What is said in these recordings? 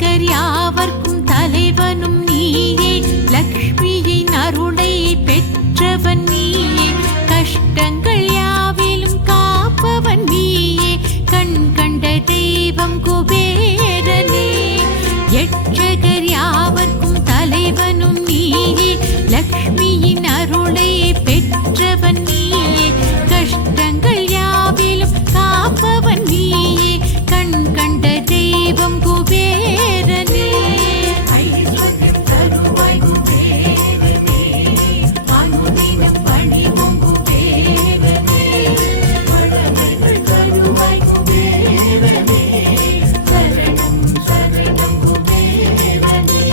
எச்சகர் யாவர்க்கும் தலைவனும் நீயே, லக்ஷ்மியின் அருளை பெற்றவன் நீயே, கஷ்டங்கள் யாவிலும் காப்பவன் நீயே, கண் கண்ட தெய்வம் குபேரனே. எச்சகர் யாவர்க்கும் தலைவனும் நீயே, லக்ஷ்மியின் அருளை பெற்றவன் நீயே, கஷ்டங்கள் யாவிலும் காப்பவன் நீயே, கண் கண்ட தெய்வம் குபேரனே. ஐஸ்வர்யம் தருவாய் குபேரனே, அனுதினம் பணிவோம் குபேரனே, வளமைகள் தருவாய் குபேரனே, சரணம் சரணம் குபேரனே.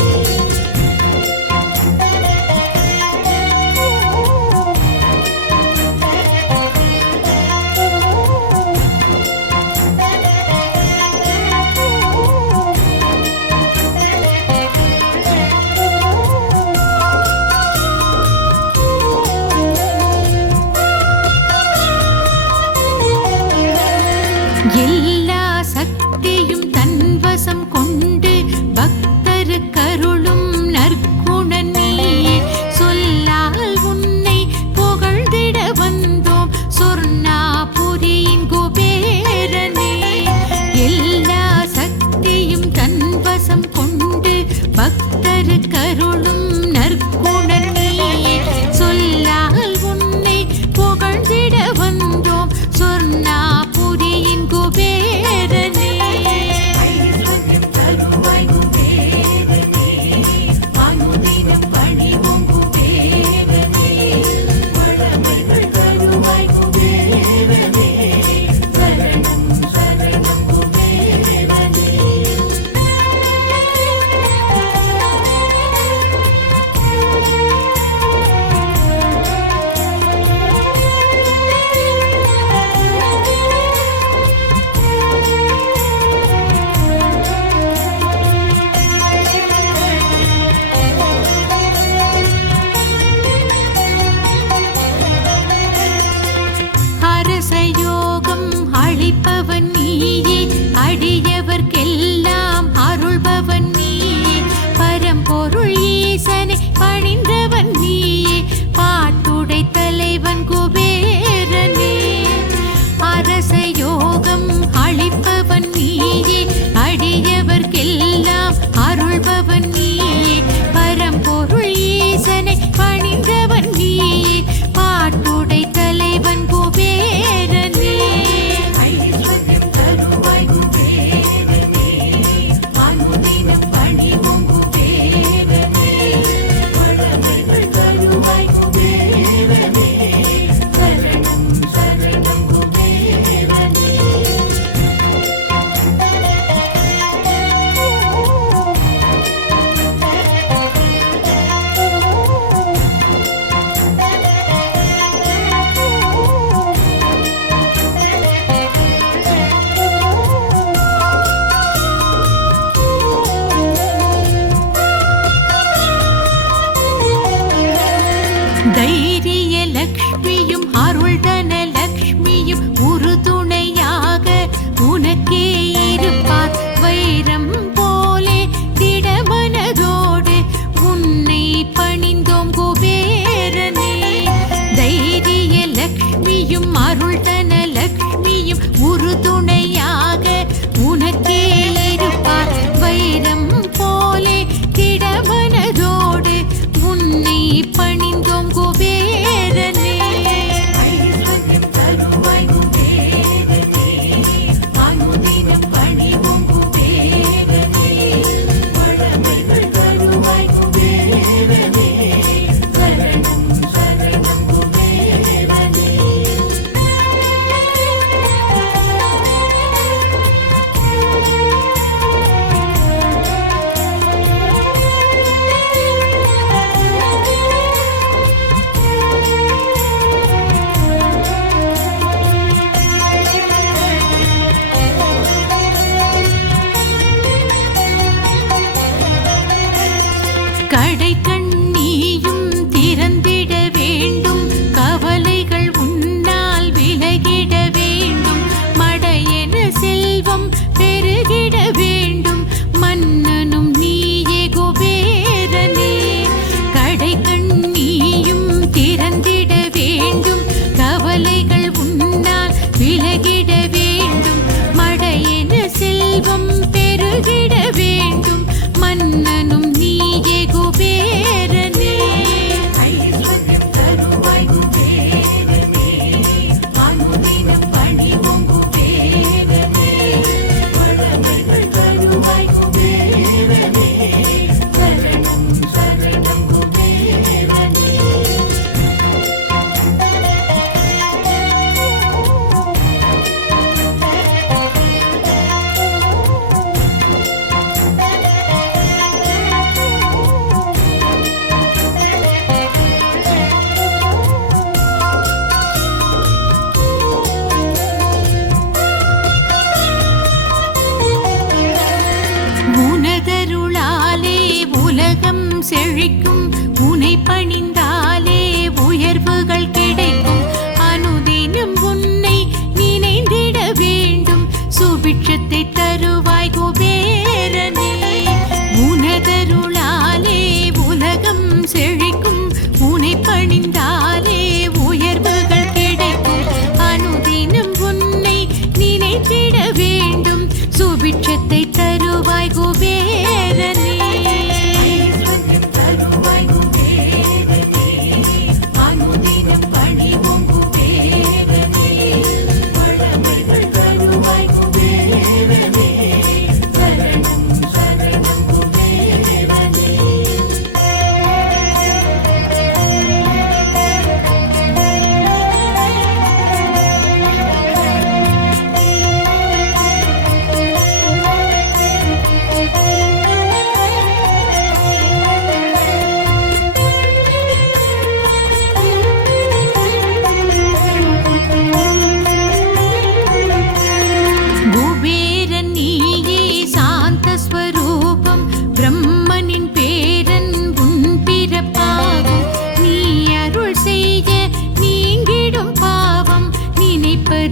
எல்லா சக்தியும் தன்வசம் கொண்டு பக்தருக்கருளும் நற்குணன் நீயே, சொல்லால் உன்னை புகழ்ந்திட வந்தோம் சொர்ணாபுரியின் குபேரனே. எல்லா சக்தியும் தன்வசம் கொண்டு பக்தருக்கருளும் நற்குணன் நீயே, சொல்லால் உன்னை புகழ்ந்திட வந்தோம் சொர்ணாபுரியின் குபேரனே. ஐஸ்வர்யம் தருவாய் குபேரனே, அனுதினம் பணிவோம் குபேரனே, வளமைகள் தருவாய் குபேரனே, சரணம் சரணம் குபேரனே. அரசயோகம் அளிப்பவன் நீயே, அடியவர்க்கெல்லாம் அருள்பவன் நீயே, பரம்பொருள் ஈசனை பணிந்தவன் நீயே, பாட்டுடை தலைவன் குபேரனே. அரசயோகம் அளிப்பவன் நீயே, அடியவர்க்கெல்லாம் அருள்பவன் நீயே, பரம்பொருள் ஈசனை பணிந்தவன் நீயே, பாட்டுடை தலைவன் குபேரனே. ஐஸ்வர்யம் தருவாய் குபேரனே, அனுதினம் பணிவோம் குபேரனே, வளமைகள் தருவாய் குபேரனே, சரணம் சரணம் குபேரனே. தைரிய லக்ஷ்மியும் அருள்தன லக்ஷ்மியும் உறுதுணையாக உனக்கே இருப்பார், வைரம் போலே திடமனதோடு உன்னை பணிந்தோம் குபேரனே. தைரிய லக்ஷ்மியும் அருள்தன லக்ஷ்மியும் உறுதுணையாக உனக்கே இருப்பார், வைரம் போலே திடமனதோடு உன்னை பணிந்தோம் குபேரனே. ஐஸ்வர்யம் தருவாய் குபேரனே, அனுதினம் பணிவோம் குபேரனே, வளமைகள் தருவாய் குபேரனே, சரணம் சரணம் குபேரனே.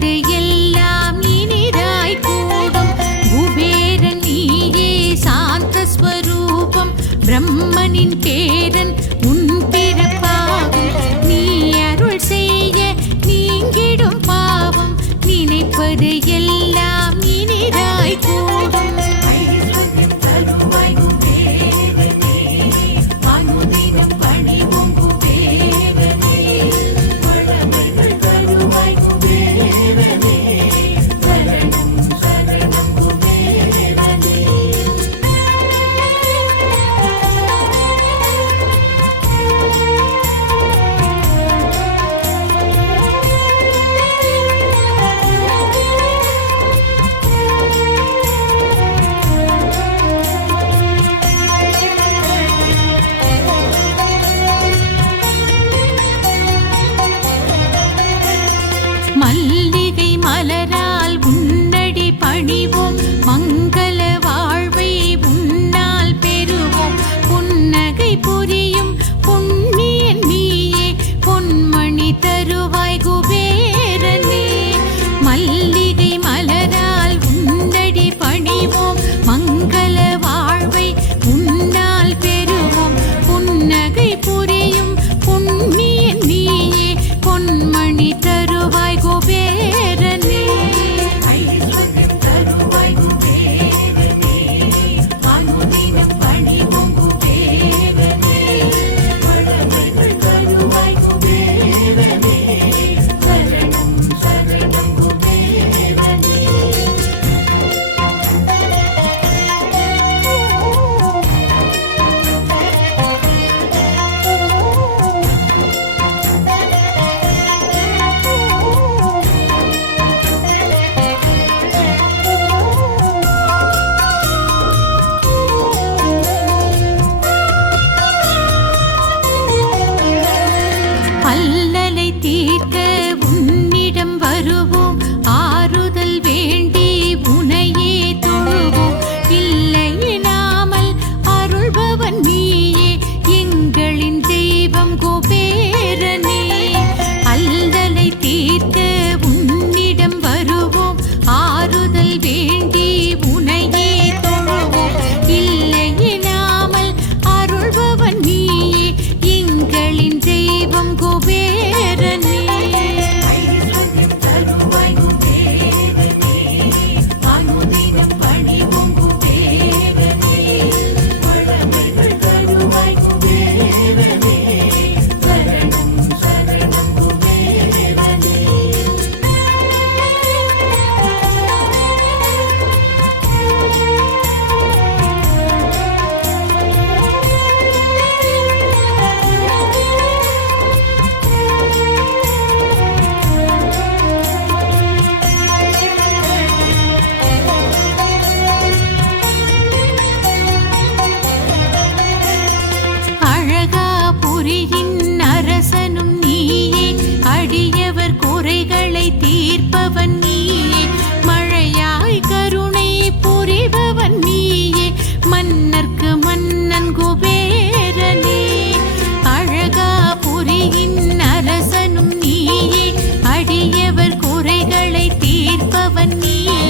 நினைப்பது எல்லாம் இனிதாய் கூடும். குபேரன் நீயே சாந்த ஸ்வரூபம், பிரம்மனின் பேரன் உன் பிறப்பாகும். நீ அருள் செய்ய நீங்கிடும் பாவம், நினைப்பது எல்லாம் இனிதாய் கூடும். மல்லிகை மலரால் உன்னடி பணிவோம், மங்கள வாழ்வை உன்னால் பெறுவோம். புன்னகை புரியும் புண்ணியன் நீயே, பொன்மணி தருவாய் குபேரனே. மல்லிகை மலரால் உன்னடி பணிவோம், மங்கள வாழ்வை உன்னால் பெறுவோம். புன்னகை புரியும் புண்ணியன் நீயே, பொன்மணி தருவாய் குபேரனே. அல்லலை தீர்க்க உன்னிடம் வருவோம், ஆறுதல் வேண்டி உனையே தொழுவோம். இல்லையினாமல் அருள்பவன் நீயே, எங்களின் தெய்வம் குபேரனே. அல்லலை தீர்க்க உன்னிடம் வருவோம், ஆறுதல் வேண்டி உனையே தொழுவோம். இல்லையினாமல் அருள்பவன் நீயே, எங்களின் தெய்வம் குபேரனே. அழகாபுரியின் அரசனும் நீயே, அடியவர் குறைகளை தீர்ப்பவன் நீயே. மழையாய் கருணை புரிபவன் நீயே, மன்னர்க்கு மன்னன் குபேரனே. அழகாபுரியின் அரசனும் நீயே, அடியவர் குறைகளை தீர்ப்பவன் நீயே.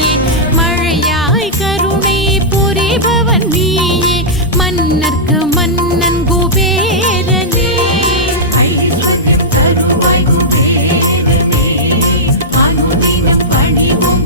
மழையாய் கருணை புரிபவன் நீயே, மன்னர்க்கு மன்னன் குபேரனே. ஐஸ்வர்யம் தருவாய் குபேரனே, அனுதினம் பணிவோம்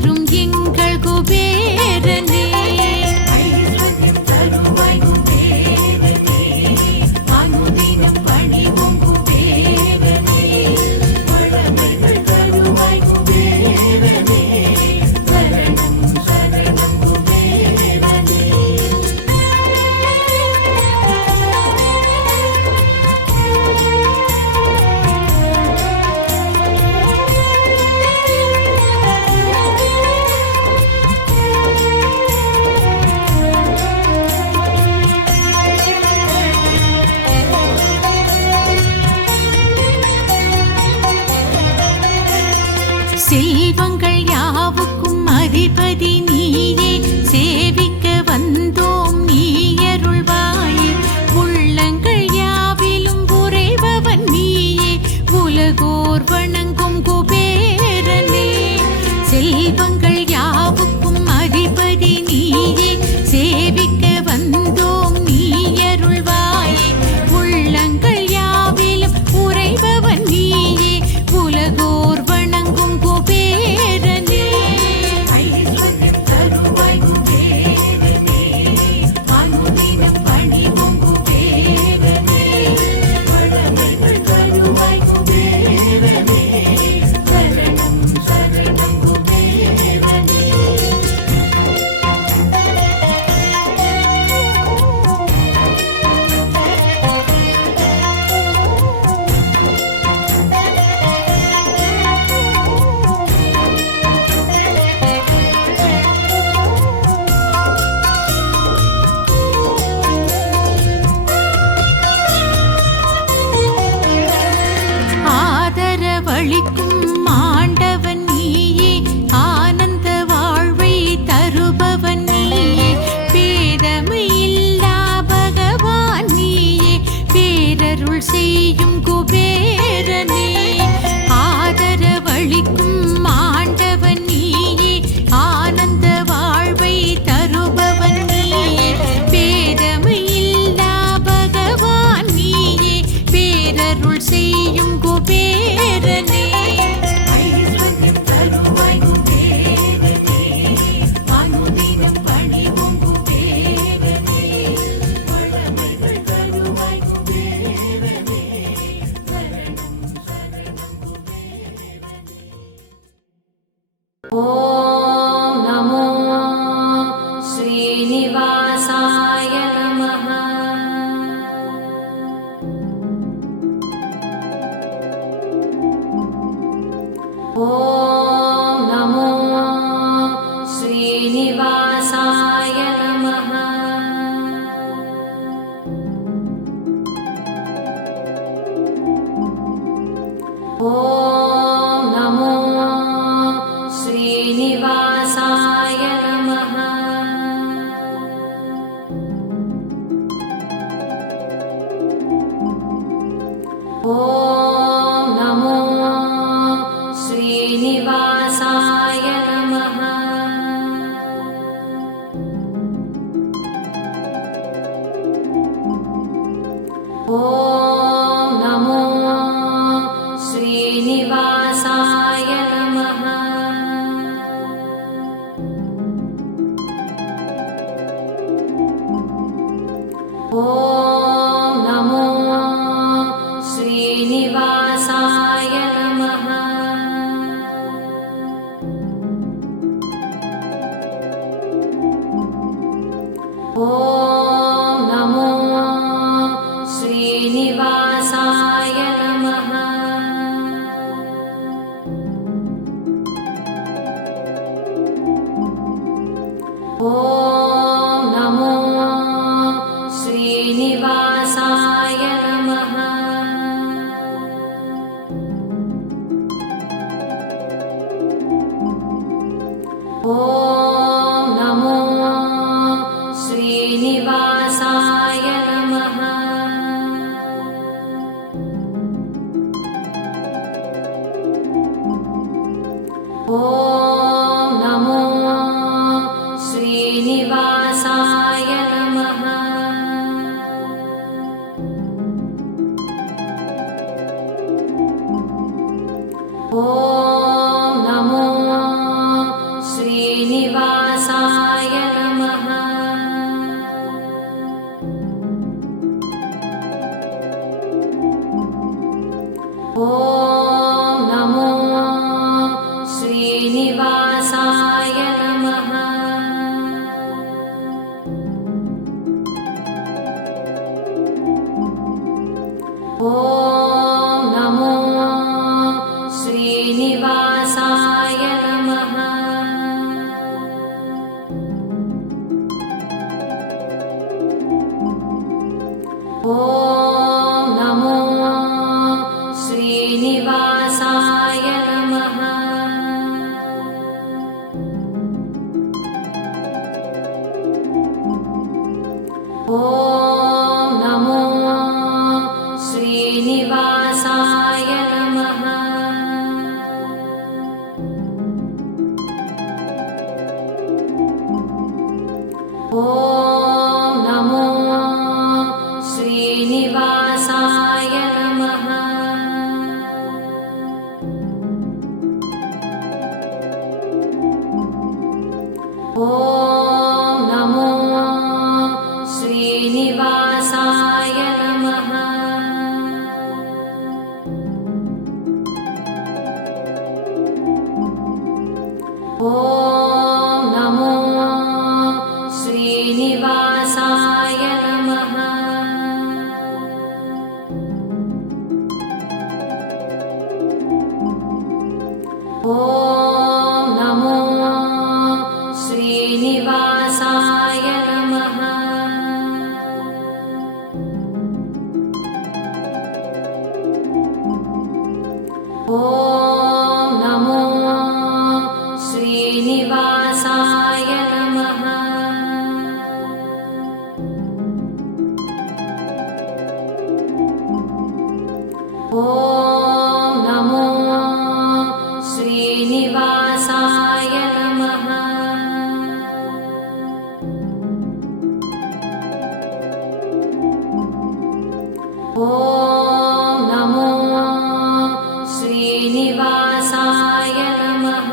தரும் எங்கள் குபேரனே. ஐஸ்வர்யம் தருவாய் குபேரனே, அனுதினம் பணிவோம் குபேரனே. வளமைகள் தருவாய் குபேரனே, சரணம் சரணம் குபேரனே. செல்வங்கள் யாவுக்கும் அதிபதி நீயே, சேவிக்க வந்தோம் நீ அருள்வாயே. உள்ளங்கள் யாவிலும் உறைபவன் நீயே, உலகோர் வணங்கும் குபேரனே. செல்வங்கள் யாவுக்கும் அதிபதி நீயே, சேவிக்க வந்தோம் நீ அருள்வாயே. உள்ளங்கள் யாவிலும் உறைபவன் நீயே, உலகோர் வணங்கும் குபேரனே. ஐஸ்வர்யம் தருவாய் குபேரனே, அனுதினம் பணிவோம் குபேரனே. வளமைகள் தருவாய் குபேரனே, சரணம் சரணம் குபேரனே. ஆதரவளிக்கும் ஆண்டவன் நீயே, ஆனந்த வாழ்வை தருபவன் நீயே. பேதமையில்லா பகவான் நீயே, பேரருள் செய்யும் குபேரனே. ஆதரவளிக்கும் ஆண்டவன் நீயே, ஆனந்த வாழ்வை தருபவன் நீயே. பேதமையில்லா பகவான் நீயே, பேரருள் செய்யும் குபேரனே. ஐஸ்வர்யம் தருவாய் குபேரனே, அனுதினம் பணிவோம் குபேரனே. வளமைகள் தருவாய் குபேரனே, சரணம் சரணம் குபேரனே. ஓம் நமோ ஸ்ரீனிவாசாய நமः. ஓம் நமோ ஸ்ரீனிவாசாய நமः. ஓம் நமோ ஸ்ரீனிவாசாய நமः. ஓம் நமோ ஸ்ரீனிவாசாய நமः. ஓம் நமோ ஸ்ரீனிவாசாய நமः. ஓம் நமோ ஸ்ரீனிவாசாய நமः. ஓம் நமோ ஸ்ரீனிவாசாய நமः. ஓம் நமோ ஸ்ரீனிவாசாய நமः. ஓம் நமோ ஸ்ரீனிவாசாய நமः. ஓம் நமோ ஸ்ரீனிவாசாய நமः. ஓம் நமோ ॐ नमो श्रीनिवासाय नमः। ॐ नमो श्रीनिवासाय नमः। ॐ नमो श्रीनिवासाय नमः। ॐ नमो श्रीनिवासाय नमः। ॐ नमो श्रीनिवासाय नमः। ॐ नमो श्रीनिवासाय नमः। ॐ नमो श्रीनिवासाय नमः। ॐ नमो श्रीनिवासाय नमः। ॐ नमो श्रीनिवासाय नमः।